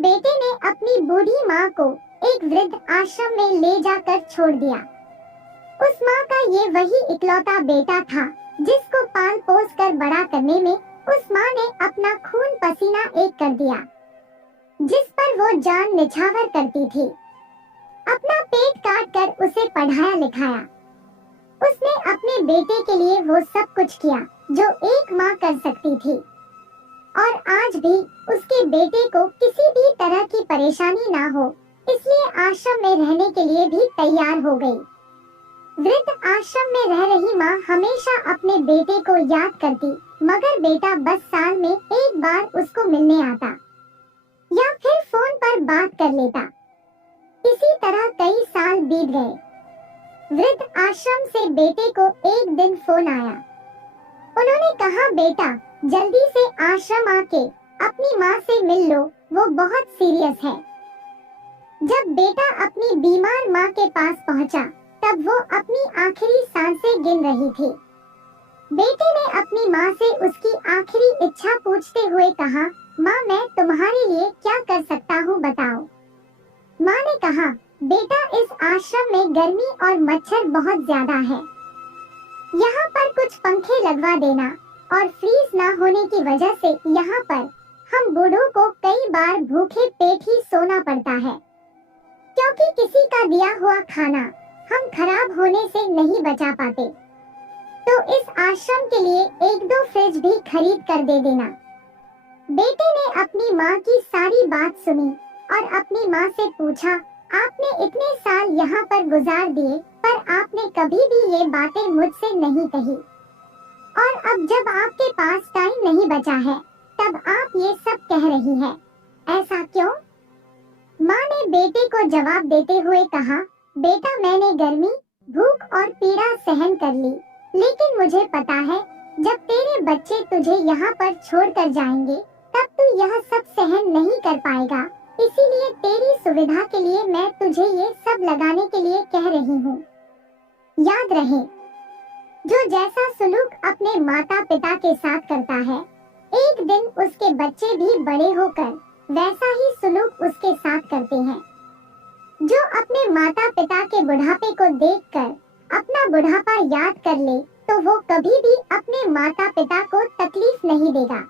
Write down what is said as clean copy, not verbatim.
बेटे ने अपनी बूढ़ी माँ को एक वृद्ध आश्रम में ले जाकर छोड़ दिया। उस माँ का ये वही इकलौता बेटा था जिसको पाल पोस कर बड़ा करने में उस माँ ने अपना खून पसीना एक कर दिया, जिस पर वो जान निछावर करती थी। अपना पेट काट कर उसे पढ़ाया लिखाया। उसने अपने बेटे के लिए वो सब कुछ किया जो एक माँ कर सकती थी, और आज भी उसके बेटे को किसी भी तरह की परेशानी ना हो, इसलिए आश्रम में रहने के लिए भी तैयार हो गई। वृद्ध आश्रम में रह रही माँ हमेशा अपने बेटे को याद करती, मगर बेटा बस साल में एक बार उसको मिलने आता या फिर फोन पर बात कर लेता। इसी तरह कई साल बीत गए। वृद्ध आश्रम से बेटे को एक दिन फोन आया। उन्होंने कहा, बेटा जल्दी से आश्रम आके अपनी माँ से मिल लो, वो बहुत सीरियस है। जब बेटा अपनी बीमार माँ के पास पहुँचा, तब वो अपनी आखिरी सांसें गिन रही थी। बेटे ने अपनी माँ से उसकी आखिरी इच्छा पूछते हुए कहा, माँ मैं तुम्हारे लिए क्या कर सकता हूँ बताओ। माँ ने कहा, बेटा इस आश्रम में गर्मी और मच्छर बहुत ज्यादा है। यहाँ पर कुछ पंखे लगवा देना, और फ्रीज ना होने की वजह से यहाँ पर हम बूढ़ों को कई बार भूखे पेट ही सोना पड़ता है, क्योंकि किसी का दिया हुआ खाना हम खराब होने से नहीं बचा पाते। तो इस आश्रम के लिए एक दो फ्रिज भी खरीद कर दे देना। बेटे ने अपनी माँ की सारी बात सुनी और अपनी माँ से पूछा, आपने इतने साल यहाँ पर गुजार दिए, पर आपने कभी भी ये बातें मुझसे नहीं कही, और अब जब आपके पास टाइम नहीं बचा है तब आप ये सब कह रही हैं। ऐसा क्यों? माँ ने बेटे को जवाब देते हुए कहा, बेटा मैंने गर्मी, भूख और पीड़ा सहन कर ली, लेकिन मुझे पता है जब तेरे बच्चे तुझे यहाँ पर छोड़कर जाएंगे तब तू यह सब सहन नहीं कर पाएगा। इसीलिए तेरी सुविधा के लिए मैं तुझे ये सब लगाने के लिए कह रही हूँ। याद रहे, जो जैसा सुलूक अपने माता पिता के साथ करता है, एक दिन उसके बच्चे भी बड़े होकर वैसा ही सुलूक उसके साथ करते हैं। जो अपने माता पिता के बुढ़ापे को देखकर अपना बुढ़ापा याद कर ले, तो वो कभी भी अपने माता पिता को तकलीफ नहीं देगा।